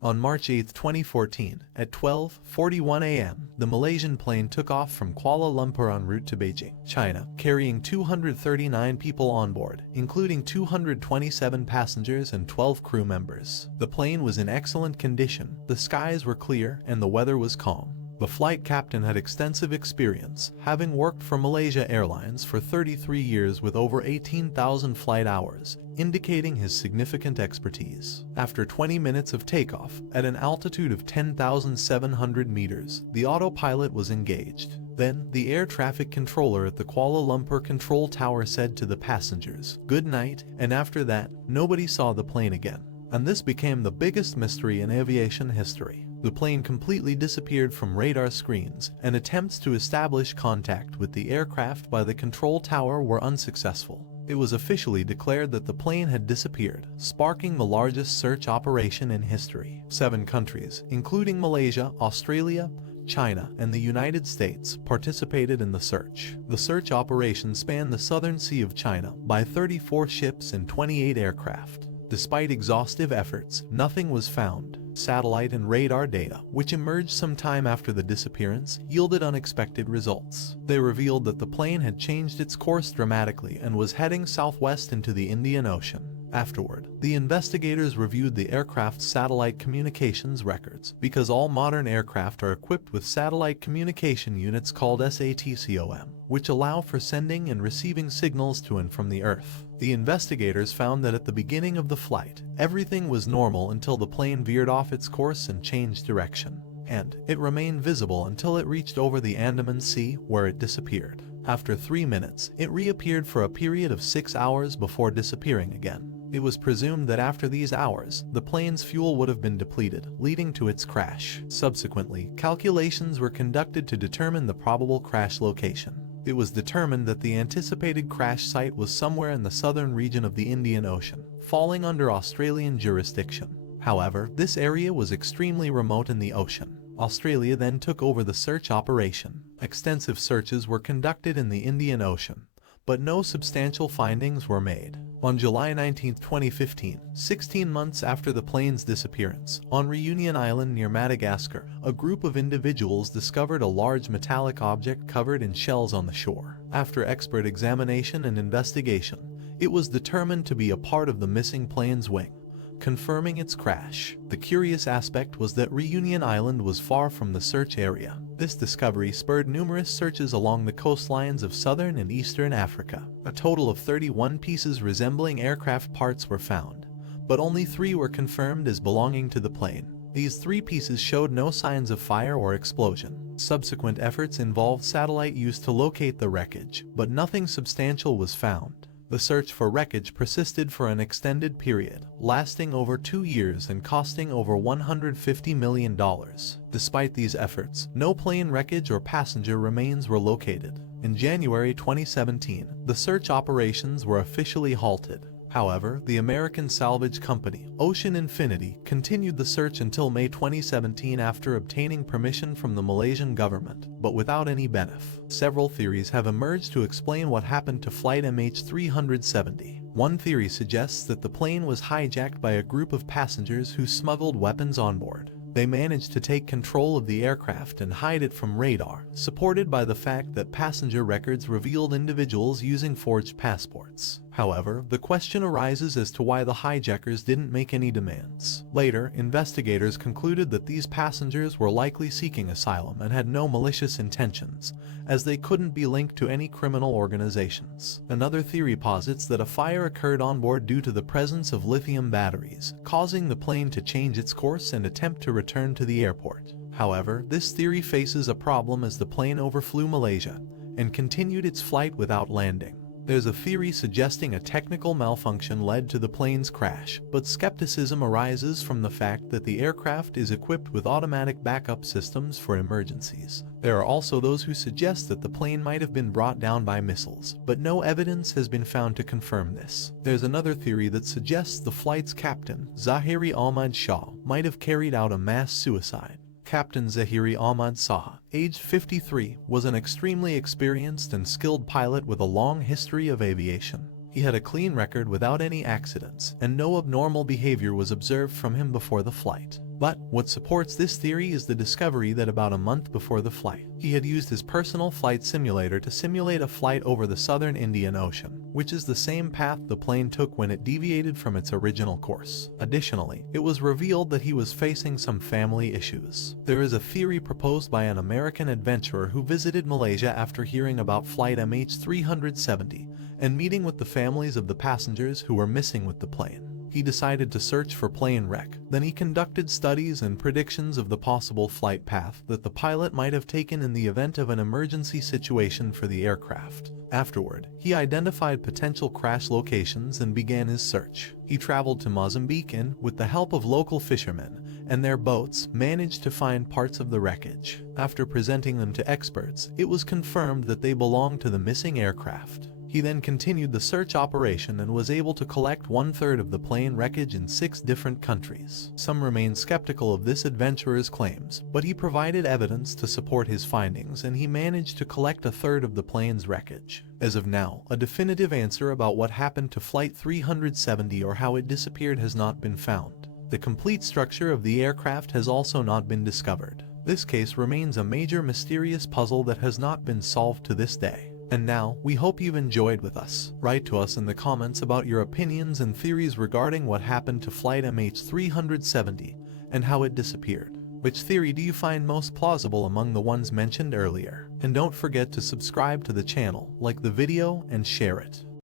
On March 8, 2014, at 12:41 a.m., the Malaysian plane took off from Kuala Lumpur en route to Beijing, China, carrying 239 people on board, including 227 passengers and 12 crew members. The plane was in excellent condition, the skies were clear, and the weather was calm. The flight captain had extensive experience, having worked for Malaysia Airlines for 33 years with over 18,000 flight hours, indicating his significant expertise. After 20 minutes of takeoff, at an altitude of 10,700 meters, the autopilot was engaged. Then, the air traffic controller at the Kuala Lumpur control tower said to the passengers, "Good night," and after that, nobody saw the plane again. And this became the biggest mystery in aviation history. The plane completely disappeared from radar screens, and attempts to establish contact with the aircraft by the control tower were unsuccessful. It was officially declared that the plane had disappeared, sparking the largest search operation in history. 7 countries, including Malaysia, Australia, China, and the United States, participated in the search. The search operation spanned the southern sea of China by 34 ships and 28 aircraft. Despite exhaustive efforts, nothing was found. Satellite and radar data, which emerged sometime after the disappearance, yielded unexpected results. They revealed that the plane had changed its course dramatically and was heading southwest into the Indian Ocean. Afterward, the investigators reviewed the aircraft's satellite communications records, because all modern aircraft are equipped with satellite communication units called SATCOM, which allow for sending and receiving signals to and from the Earth. The investigators found that at the beginning of the flight, everything was normal until the plane veered off its course and changed direction, and it remained visible until it reached over the Andaman Sea, where it disappeared. After 3 minutes, it reappeared for a period of 6 hours before disappearing again. It was presumed that after these hours, the plane's fuel would have been depleted, leading to its crash. Subsequently, calculations were conducted to determine the probable crash location. It was determined that the anticipated crash site was somewhere in the southern region of the Indian Ocean, falling under Australian jurisdiction. However, this area was extremely remote in the ocean. Australia then took over the search operation. Extensive searches were conducted in the Indian Ocean, but no substantial findings were made. On July 19, 2015, 16 months after the plane's disappearance, on Reunion Island near Madagascar, a group of individuals discovered a large metallic object covered in shells on the shore. After expert examination and investigation, it was determined to be a part of the missing plane's wing, confirming its crash. The curious aspect was that Reunion Island was far from the search area. This discovery spurred numerous searches along the coastlines of southern and eastern Africa. A total of 31 pieces resembling aircraft parts were found, but only 3 were confirmed as belonging to the plane. These 3 pieces showed no signs of fire or explosion. Subsequent efforts involved satellite use to locate the wreckage, but nothing substantial was found. The search for wreckage persisted for an extended period, lasting over 2 years and costing over $150 million. Despite these efforts, no plane wreckage or passenger remains were located. In January 2017, the search operations were officially halted. However, the American salvage company, Ocean Infinity, continued the search until May 2017 after obtaining permission from the Malaysian government, but without any benefit. Several theories have emerged to explain what happened to Flight MH370. One theory suggests that the plane was hijacked by a group of passengers who smuggled weapons on board. They managed to take control of the aircraft and hide it from radar, supported by the fact that passenger records revealed individuals using forged passports. However, the question arises as to why the hijackers didn't make any demands. Later, investigators concluded that these passengers were likely seeking asylum and had no malicious intentions, as they couldn't be linked to any criminal organizations. Another theory posits that a fire occurred on board due to the presence of lithium batteries, causing the plane to change its course and attempt to return to the airport. However, this theory faces a problem as the plane overflew Malaysia and continued its flight without landing. There's a theory suggesting a technical malfunction led to the plane's crash, but skepticism arises from the fact that the aircraft is equipped with automatic backup systems for emergencies. There are also those who suggest that the plane might have been brought down by missiles, but no evidence has been found to confirm this. There's another theory that suggests the flight's captain, Zahiri Ahmad Shah, might have carried out a mass suicide. Captain Zahiri Ahmad Saha, aged 53, was an extremely experienced and skilled pilot with a long history of aviation. He had a clean record without any accidents, and no abnormal behavior was observed from him before the flight. But what supports this theory is the discovery that about a month before the flight, he had used his personal flight simulator to simulate a flight over the southern Indian Ocean, which is the same path the plane took when it deviated from its original course. Additionally, it was revealed that he was facing some family issues. There is a theory proposed by an American adventurer who visited Malaysia after hearing about flight MH370 and meeting with the families of the passengers who were missing with the plane. He decided to search for plane wreck. Then he conducted studies and predictions of the possible flight path that the pilot might have taken in the event of an emergency situation for the aircraft. Afterward, he identified potential crash locations and began his search. He traveled to Mozambique and, with the help of local fishermen and their boats, managed to find parts of the wreckage. After presenting them to experts, it was confirmed that they belonged to the missing aircraft. He then continued the search operation and was able to collect 1/3 of the plane wreckage in 6 different countries. Some remain skeptical of this adventurer's claims, but he provided evidence to support his findings, and he managed to collect 1/3 of the plane's wreckage. As of now, a definitive answer about what happened to Flight 370 or how it disappeared has not been found. The complete structure of the aircraft has also not been discovered. This case remains a major mysterious puzzle that has not been solved to this day. And now, we hope you've enjoyed with us. Write to us in the comments about your opinions and theories regarding what happened to Flight MH370 and how it disappeared. Which theory do you find most plausible among the ones mentioned earlier? And don't forget to subscribe to the channel, like the video, and share it.